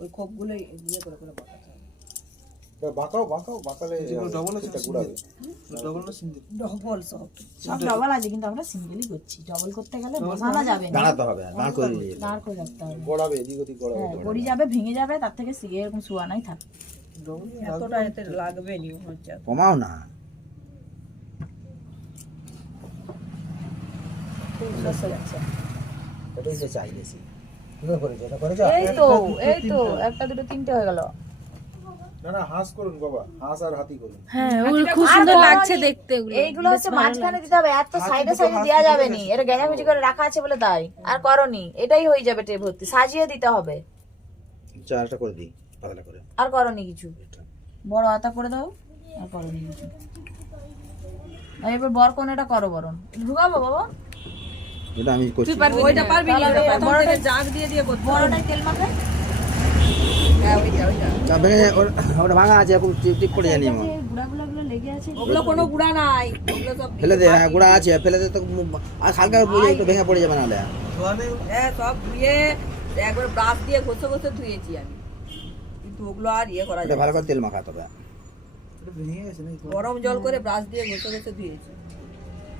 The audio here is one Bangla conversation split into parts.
ওই খোপগুলো ইয়ে করে করে বাঁকাতে হবে। বাঁকাও বাঁকাও বাঁকালে ডবল আছে ঘুরাবে। ডবল সব। সব ডবল আছে কিন্তু আমরা সিঙ্গেলই করছি। ডবল করতে গেলে বসানো যাবে না। দাঁড়াতে হবে দাঁড় করে দিয়ে দাঁড় করে রাখতে হবে। গড়াবে এদিক ওদিক গড়াবে হ্যাঁ পড়ে যাবে ভেঙে যাবে তার থেকে সি- এরকম শুয়ানাই থাকে। এতটা এতে লাগবে নি হচ্ছে। কমাও না। এটাই তো চাই বেশি। এই তো এই তো একটা দুটো তিনটে হয়ে গেল। না না হাঁস করুন বাবা হাঁস আর হাতি করুন। হ্যাঁ ওগুলো খুব সুন্দর লাগছে দেখতে ওগুলো। এইগুলো হচ্ছে মাঝখানে দিতে হবে এত সাইডে সাইডে দেওয়া যাবে নি এটা গেঁজামেজি করে রাখা আছে বলে তাই আর করনি এটাই হয়ে যাবে টে ভর্তি সাজিয়ে দিতে হবে। চারটা করে দিই পাতলা করে। আর করনি কিছু। বড় আতা করে দাও আর করনি কিছু। এবার বর কোন এটা করো বরণ? ঢুকাবো বাবা? এটা আমি করছি। ওইটা পারবি না বড়টা- জাগ দিয়ে দিয়ে করতে হবে। তেল মাখায় হ্যাঁ ওটা- ওটা ভাঙা আছে করে জানি ওগুলো কোনো গুড়া নাই। ওগুলো সব ফেলে দে হ্যাঁ গুঁড়া আছে ফেলে দে তো আর হালকা বুঝে একটু ভেঙে পড়ে যাবে নাহলে। হ্যাঁ সব ধুয়ে একবার ব্রাশ দিয়ে ঘষে ঘষে ধুয়েছি আমি। কিন্তু ওগুলো আর ইয়ে করা যায় ভালো করে তেল মাখাতে হবে ভেঙে গেছে নাকি? গরম জল করে ব্রাশ দিয়ে ঘষে ঘষে ধুয়েছি ব্যাস,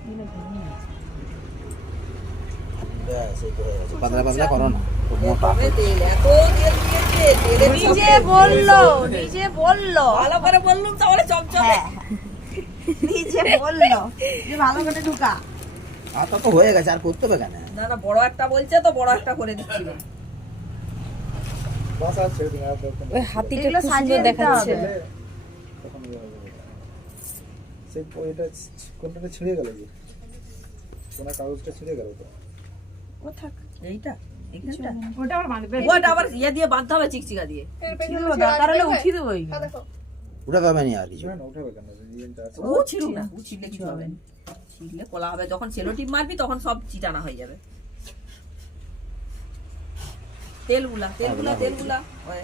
এই তো হয়ে গেছে। পাতলা পাতলা করো না মোটা তবে তেল এত তেল দিয়েছে তেলে নিজে বলল নিজে বলল। ভালো করে বললুম তাহলে চমচমে নিজে বলল যে ভালো করে ঢুকা। আর তো হয়ে গেছে আর করতে হবে কেন না না বড় একটা বলছে তো বড় একটা করে দিচ্ছি। ওই হাতিটা খুব সুন্দর দেখাচ্ছে। সেই এটা কোনটা ছিঁড়ে গেল যে? কোনা কাগজটা ছিঁড়ে গেল তো? এইটা এইখানটা। ওটা আবার ইয়ে দিয়ে বাঁধতে হবে চিকচিকা দিয়ে। দরকার হলে উঠিয়ে দেবো ওটা করবে না আর কিছু না না উঠাবে কেন? ডিজাইনটা আছে। ও ছিড়ুক না। ও ছিড়লে কিছু হবে ছিড়লে কলা হবে যখন সেলো টিপ মারবি তখন সব চিটানা হয়ে যাবে। তেলগুলা তেলগুলা তেলগুলা। ওই।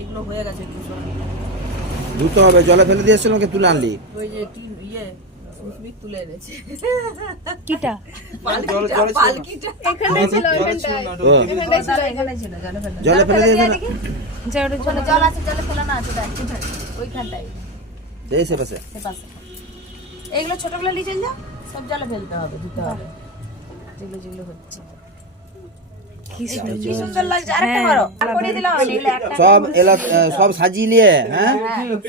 এগুলো হয়ে গেছে সরা। ধুতে হবে জলে ফেলে দিয়ে এসেছিলাম তুলে আনলি। ওই যে ইয়ে তুলে এনেছে। কিটা? পালকিটা পালকিটা। এখানে ছিল এখানে ছিল জলে ফেলে আছে জলে ফেলে না আছে দেখ ওইখানটাই। এই সে পাশে। সে ছোটগুলো নিয়ে যা সব জলে ফেলতে হবে দিতে হবে। যেগুলো যেগুলো হচ্ছে। সব সব সাজিয়ে নিয়ে হ্যাঁ।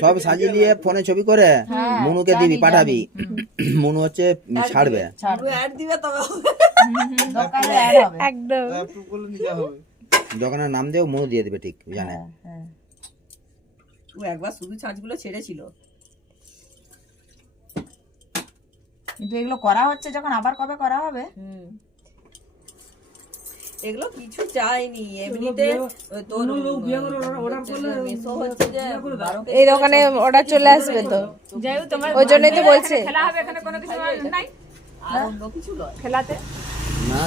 সব সাজিয়ে নিয়ে ফোনে ছবি করে মনুকে দিবি পাঠাবি। মনু হচ্ছে ছাড়বে। ছাড়বে। অ্যাড দিবে তবে দোকানে অ্যাড হবে। একদম। দোকানের নাম দিয়ে মনু দিয়ে দিবে ঠিক জানে। হ্যাঁ। ও একবার শুধু ছাঁচগুলো ছেড়েছিল। কিন্তু এগুলো করা হচ্ছে যখন আবার কবে করা হবে? হুম। এগুলো কিছু চাইনি। এমনিতে এই দোকানে অর্ডার চলে আসবে তো। ওই জন্যই তো বলছে। আর অন্য কিছু নয়। খেলাতে? না।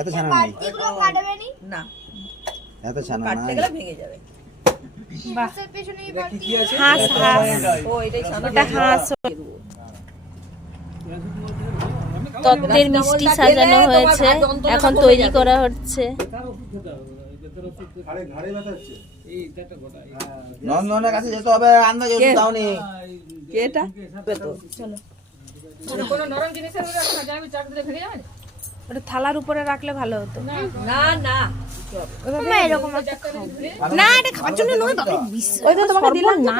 এত ছানা নাই। এত ছানা কাটতে গেলে ভেঙে যাবে। হাঁস হাঁস। ও এটাই ছানা হাঁস। তত্ত্বের মিষ্টি সাজানো হয়েছে। এখন তৈরি করা হচ্ছে। নন্দনের কাছে যেতে হবে আন্দাজ দাওনি ওটা থালার উপরে রাখলে ভালো হতো। না না। না এটা খাবার জন্য নয় তো দিলাম না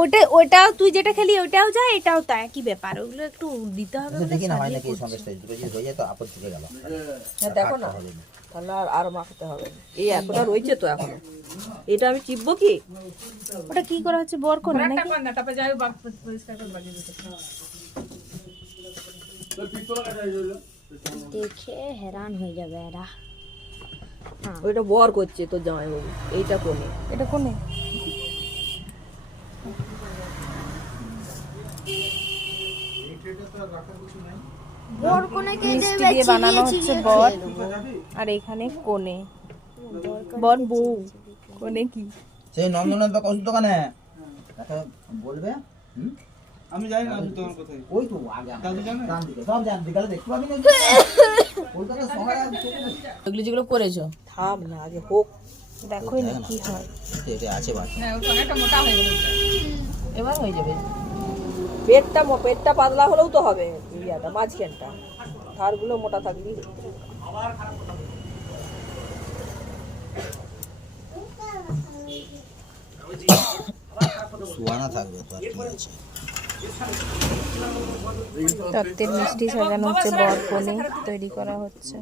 ওটা ওটাও তুই যেটা খেলি ওটাও যায় এটাও তাই একই ব্যাপার। ওগুলো একটু দিতে হবে দেখি না হয় নাকি এই দুটো যদি হয়ে যায় তো আপদ থেকে গেল। হ্যাঁ দেখো না তাহলে আর আরও মাখাতে হবে। এই এতটা রয়েছে তো এখনও। এটা আমি চিপবো কি? ওটা কি করা হচ্ছে বর করে নাকি? দেখে হেরান হয়ে যাবে এরা। ওইটা বর করছে তোর জামাই বাবু এইটা কোনে? এটা কোনে? মিষ্টি দিয়ে বানানো হচ্ছে বর। আর এখানে কোনে? বর বউ। কোনে কি? সেই নন্দনাথ বা কৌশল দোকানে। বলবে? আমি জানি না তোমার কোথায় ওই তো আগে দাদু জানে? ডান দিকে। সব জান দেখতে পাবি না। এগুলো যেগুলো করেছ? থাম না আগে হোক। দেখোই না কি হয়। আছে বাচ্চা এবার হয়ে যাবে। পেটটা পেটটা পাতলা হলেও তো হবে ইয়াটা মাঝখানটা। ধারগুলো মোটা থাকবি সুয়ানা থাকবে তো আর কি আছে। তত্ত্বের মিষ্টি সাজানো হচ্ছে বর কোনে তৈরি করা হচ্ছে।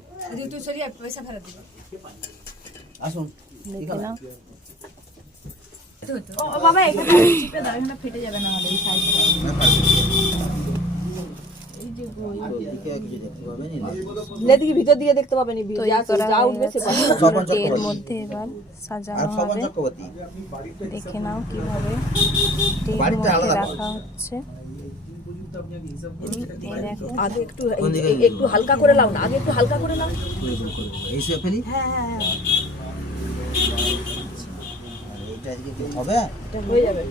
ভিতর দিয়ে দেখতে পাবেন মধ্যে এবার সাজানো হবে। দেখে নাও কীভাবে টের মধ্যে রাখা হচ্ছে। আগে একটু কোন দিকে এই- একটু হালকা করে লাও না আগে একটু হালকা করে লাও এই সে ফেলি হ্যাঁ হ্যাঁ হ্যাঁ আর এইটা আজকে কি হবে হয়ে যাবে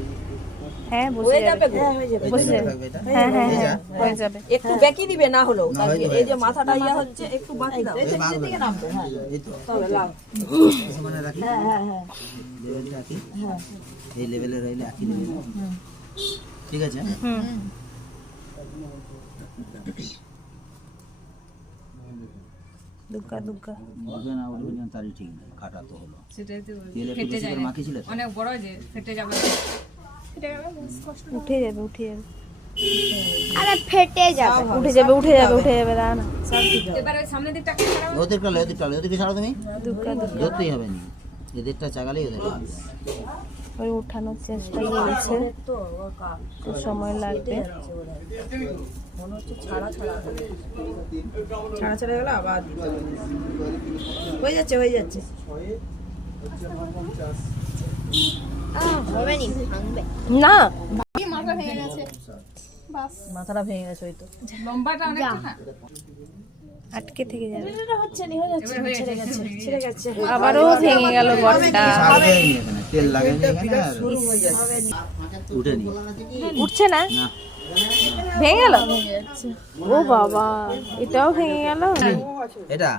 হ্যাঁ বসে হয়ে যাবে যাবে গো। এই বসে জায়গায় যাবে। থাকবে এটা হ্যাঁ হ্যাঁ এই হ্যাঁ যা। হয়ে যাবে একটু বেঁকি দিবে না হলেও না, কালকে হয়ে এই যে যাবে। মাথাটা ইয়া হচ্ছে একটু বাকি দাও এই বাঁধবে না। এই তো তবে লাও সমানে রাখি হ্যাঁ হ্যাঁ হ্যাঁ লেভেল রাখি এই লেভেলে রইলে একই লেভেল ঠিক আছে হুম দুগ্গা দুগ্গা উঠবে না উঠবে না তারই ঠিক নেই খাটা তো হলো। তেল একটু বেশি করে মাখিয়েছিলে তো? উঠে যাবে উঠে যাবে। আরে ফেটে যাবে। উঠে যাবে উঠে যাবে উঠে যাবে দাঁড়া না। ওদেরটা লো ওদেরটা লো ওদেরকে ছাড়ো তুমি? দুগ্গা দুগ্গা ধরতেই হবে নি। এদেরটা চাগালেই ওদের হবে। ওই উঠানোর চেষ্টা ও একটু সময় লাগবে। মনে হচ্ছে ছাড়া গেলে আবার হয়ে যাচ্ছে হয়ে যাচ্ছে। আহ, হবে নি ভাঙবে মাথাটা ভেঙে গেছে ওই তো। আটকে থেকে যাবে। ছেড়ে গেছে আবারও ভেঙে গেল বটটা। নি? তেল উঠছে না? না। ভেঙে গেল? ও বাবা এটাও ভেঙে গেল? এটা?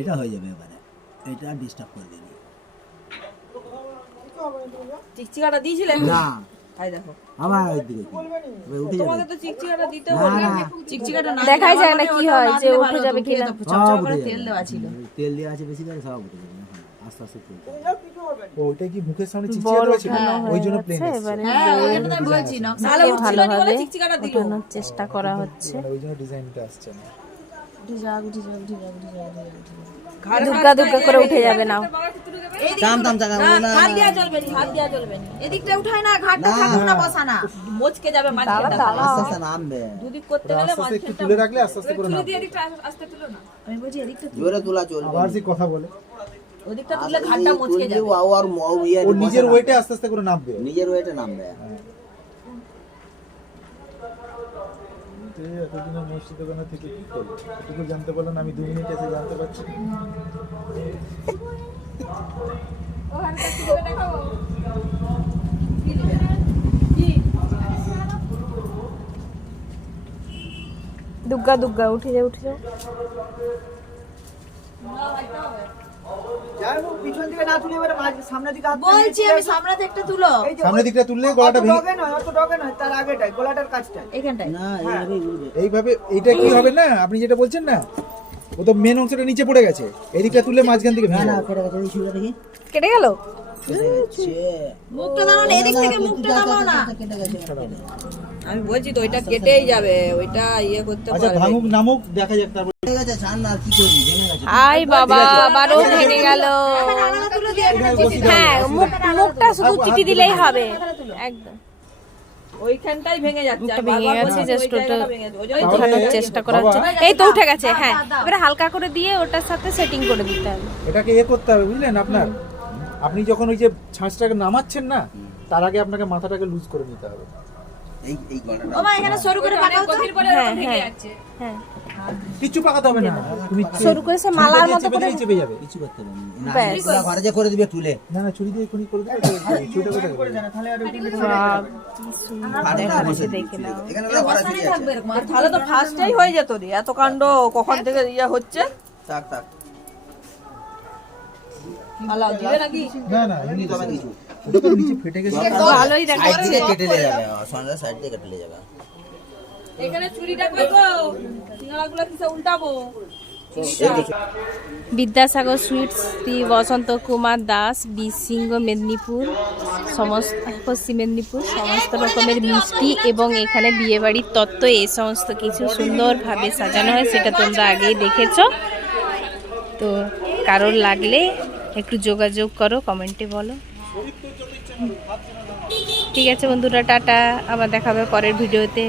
এটা হয়ে যাবে এবারে। এটা ডিস্টার্ব করে দিবি। চিকচিকাটা দিয়েছিলেন না। আবার ওই দিকে উঠে যাবে। তো চিকচিকাটা দিতে না হবে। না চিকচিকাটা না দেখাই যায় না কি হয় যে উঠে যাবে কিনা। সব তেল দেওয়া ছিল। তেল দেওয়া আছে বেশি করে সব উঠে যাবে। আস্তে আস্তে ও ওইটা কি মুখের সামনে চিচিয়ে রয়েছে? ওই জন্য প্লেন এবারে নাহলে বউকে উঠছিল না বলে চিকচিকাটা দিল। চেষ্টা করা হচ্ছে। ওই জন্য ডিজাইনটা আসছে না। দুগ্গা দুগ্গা করে উঠে যাবে নাও টান টান টাকা না হাত দেওয়া চলবে না হাত দেওয়া চলবে না এদিকটা উঠায় না ঘাটটা থাকুক না বসা না মোচকে যাবে মাঝখানটা আস্তে আস্তে নামবে দুদিক করতে গেলে আস্তে আস্তে একটু তুলে রাখলে আস্তে আস্তে করে নামবে। আমি বলছি এদিকটা জোরে তোলা চলবে আবার যে কথা বলে ওদিকটা তুললে ঘাটটা মোচকে যাবে তুললেও আর ম- ইয়ে ও বসে নিজের নামবে। ওয়েটে আস্তে আস্তে করে নামবে নিজের ওয়েটে নামবে এই এতদিনের মিষ্টি দোকানে থেকে কি করব? এটুকু জানতে পারল না আমি দু মিনিট এসে জানতে পারছি। দুগ্গা দুগ্গা উঠে যাও উঠে যাও। বলছি আমি সামনে একটা তুলো। সামনের দিকটা তুললে গলাটা ভেঙে এখানটায়। না এইভাবে এইটা কি হবে না? আপনি যেটা বলছেন না ও তো মেন অংশটা নিচে পড়ে গেছে। এদিকটা তুললে মাঝখান থেকে। কেটে গেছে ওই ছুরিটা দেখি। কেটে গেল? মুখটা দাঁড়াও না এদিক থেকে মুখটা দাঁড়াও না। কেটে গেছে আমি বলছি তো ওইটা কেটেই যাবে ওইটা ইয়ে করতে আচ্ছা পারবে। ভাঙুক নামুক দেখা যাক তারপর। কেটে গেছে ছাড় না আর কি করবি ভেঙে গেছে আই বাবা আবারও ভেঙে গেল। হ্যাঁ মুখটা শুধু চিটি দিলেই হবে। একদম। ওইখানটাই ভেঙে যাচ্ছে। ভেঙে গেছে, বলছি, just ওই জায়গাটা ওটা ভেঙে যাচ্ছে। ওই জন্য ওঠানোর চেষ্টা করা হচ্ছে এই তো উঠে গেছে হ্যাঁ। এবারে হালকা করে দিয়ে ওটার সাথে সেটিং করে দিতে হবে। এটাকে এ করতে হবে বুঝলেন আপনার? আপনি যখন ওই যে ছাঁচটাকে নামাচ্ছেন না তার আগে আপনাকে মাথাটাকে লুজ করে নিতে হবে। এই এই গলাটা ও মা এখানে সরু করে পাকাও তো? হ্যাঁ হ্যাঁ। হ্যাঁ। কিচ্ছু পাকাতে হবে না। তুমি সরু করে সে মালার মতো করে চেপে যাবে কিছু করতে হবে। না ব্যাস। ঘরে যে করে দিবে তুলে। না না চুরি দিয়ে এখনই করে দেবে। চুরিটা কোথায় করবে? বাপ, কি সুন্দর দেখা যাচ্ছে দেখে নাও। এখানে ওরা ঘরে চুরি আছে তাহলে তো ফার্স্টেই হয়ে যেত রে এত কাণ্ড কখন থেকে ইয়ে হচ্ছে? থাক থাক। আলাও দিবে নাকি? না না এমনি তবে কিছু ওটা নিচে ফেটে গেছে। ভালোই দেখা সাইড থেকে কেটে নিয়ে যাবে সন্ধ্যা সাইড থেকে কেটে নিয়ে যাবে। এখানে চুরিটা করব কিসে উল্টাবো? বিদ্যাসাগর সুইটস শ্রী বসন্ত কুমার দাস বিসিংহ মেদিনীপুর সমস্ত পশ্চিম মেদিনীপুর সমস্ত রকমের মিষ্টি এবং এখানে বিয়েবাড়ির তত্ত্ব এই সমস্ত কিছু সুন্দরভাবে সাজানো হয় সেটা তোমরা আগেই দেখেছ। তো কারোর লাগলে একটু যোগাযোগ করো কমেন্টে বলো। ঠিক আছে বন্ধুরা টাটা। আবার দেখাবে পরের ভিডিওতে।